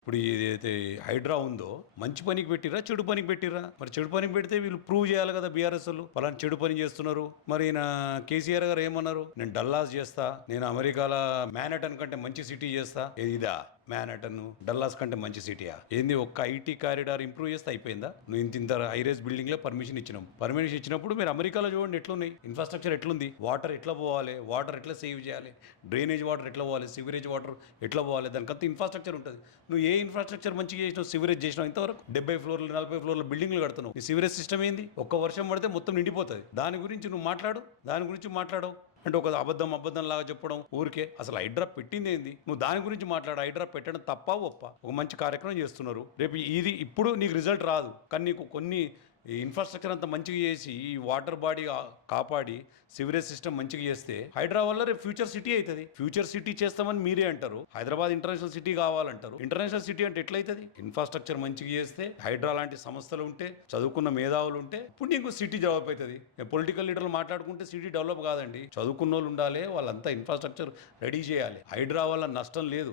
ఇప్పుడు ఏదైతే హైడ్రా ఉందో మంచి పనికి పెట్టిరా చెడు పనికి పెట్టిరా? మరి చెడు పనికి పెడితే వీళ్ళు ప్రూవ్ చేయాలి కదా బీఆర్ఎస్ వాళ్ళు పలానా చెడు పని చేస్తున్నారు. మరి నా కేసీఆర్ గారు ఏమన్నారు, నేను డల్లాస్ చేస్తా, నేను అమెరికాలో మ్యానటన్ కంటే మంచి సిటీ చేస్తా. ఇదా మ్యానటన్ డల్లాస్ కంటే మంచి సిటీయా? ఏంది ఒక్క ఐటీ కారిడార్ ఇంప్రూవ్ చేస్తే అయిపోయిందా? నువ్వు ఇంత హైరేస్ బిల్డింగ్ లో పర్మిషన్ ఇచ్చినాం. పర్మిషన్ ఇచ్చినప్పుడు మీరు అమెరికాలో చూడండి ఎట్లున్నాయి, ఇన్ఫ్రాస్ట్రక్చర్ ఎట్లుంది, వాటర్ ఎట్లా పోవాలి, వాటర్ ఎట్లా సేవ్ చేయాలి, డ్రైనేజ్ వాటర్ ఎట్లా పోవాలి, సివరేజ్ వాటర్ ఎట్లా పోవాలి, దానికంతా ఇన్ఫ్రాస్ట్రక్చర్ ఉంటుంది. నువ్వు ఏ ఇన్ఫ్రాస్ట్రక్చర్ మంచిగా చేసినావు, సివరేజ్ చేసినావు ఇంతవరకు? 70 ఫ్లోర్లు 40 ఫ్లోర్ల బిల్డింగ్లు కడుతున్నావు. ఈ సివరేజ్ సిస్టమ్ ఏంది? ఒక్క వర్షం పడితే మొత్తం నిండిపోతుంది. దాని గురించి నువ్వు మాట్లాడు, దాని గురించి మాట్లాడవు అంటే ఒక అబద్ధం లాగా చెప్పడం ఊరికే. అసలు హైడ్రా పెట్టింది ఏంది? నువ్వు దాని గురించి మాట్లాడు. హైడ్రా పెట్టడం తప్ప ఒప్ప? ఒక మంచి కార్యక్రమం చేస్తున్నారు. రేపు ఇది ఇప్పుడు నీకు రిజల్ట్ రాదు, కానీ నీకు కొన్ని ఈ ఇన్ఫ్రాస్ట్రక్చర్ అంతా మంచిగా చేసి ఈ వాటర్ బాడీ కాపాడి సివరేజ్ సిస్టమ్ మంచిగా చేస్తే హైడ్రా వల్ల రేపు ఫ్యూచర్ సిటీ అవుతుంది. ఫ్యూచర్ సిటీ చేస్తామని మీరే అంటారు. హైదరాబాద్ ఇంటర్నేషనల్ సిటీ కావాలంటారు. ఇంటర్నేషనల్ సిటీ అంటే ఎట్లయితుంది? ఇన్ఫ్రాస్ట్రక్చర్ మంచిగా చేస్తే, హైడ్రా లాంటి సంస్థలు ఉంటే, చదువుకున్న మేధావులు ఉంటే ఇప్పుడు నీకు సిటీ డెవలప్ అవుతుంది. పొలిటికల్ లీడర్లు మాట్లాడుకుంటే సిటీ డెవలప్ కాదండి. చదువుకున్న వాళ్ళు ఉండాలి, వాళ్ళంతా ఇన్ఫ్రాస్ట్రక్చర్ రెడీ చేయాలి. హైడ్రా వల్ల నష్టం లేదు.